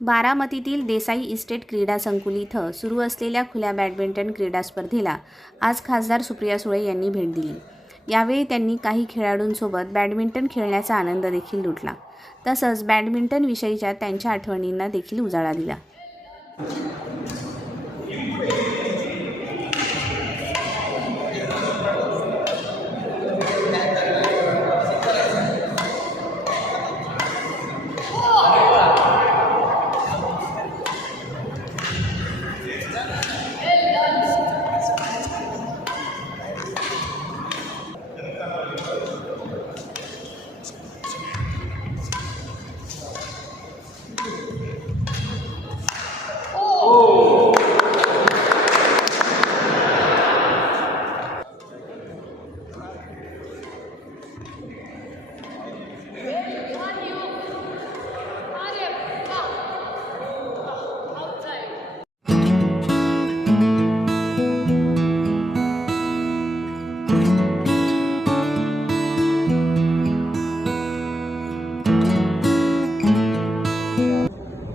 बारामतीतील Desai estate क्रीडा संकुल इथं सुरू असलेल्या खुल्या बॅडमिंटन क्रीडा स्पर्धेला आज खासदार सुप्रिया सुळे यांनी भेट दिली. यावेळी त्यांनी काही खेळाडूंसोबत बॅडमिंटन खेळण्याचा आनंद देखील लुटला. तसंच बॅडमिंटनविषयीच्या त्यांच्या आठवणींना देखील उजाळा दिला.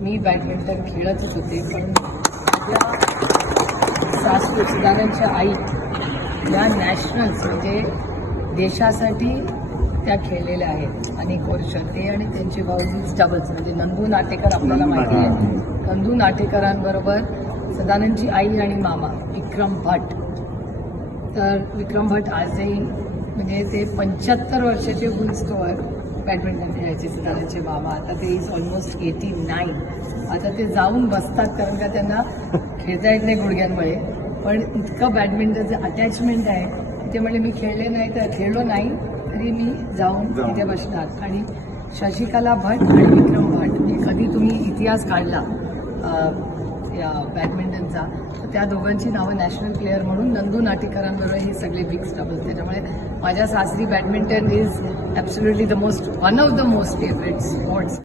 मी बॅडमिंटन खेळतच होते पण माझ्या सासू सुधारांच्या आई या नॅशनल्स म्हणजे देशासाठी त्या खेळलेल्या आहेत. अनेक वर्ष ते आणि त्यांचे भाऊजी डबल्स म्हणजे नंदू नाटेकर आपल्याला माहिती आहे. नंदू नाटेकरांबरोबर सदानंदची आई आणि मामा विक्रम भट. तर विक्रम भट आजही म्हणजे ते पंच्याहत्तर वर्षाचे गुणस्तोवर बॅडमिंटन खेळायचे सदानंदचे मामा आता ते इज ऑलमोस्ट एटी नाईन आता ते जाऊन बसतात कारण का त्यांना खेळता येत नाही गुडघ्यांमुळे. पण इतकं बॅडमिंटनचं अटॅचमेंट आहे. ते म्हणले मी खेळले नाही तर खेळलो नाही तरी मी जाऊन तिथे बसणार. आणि शशिकला भट आणि विक्रम भट कधी तुम्ही इतिहास काढला? बॅडमिंटनचा. त्या दोघांची नावं नॅशनल प्लेअर म्हणून नंदू नाटेकरांबरोबर हे सगळे बिग डबल त्याच्यामुळे माझ्या सासरी badminton is absolutely the most one of the most favourite sports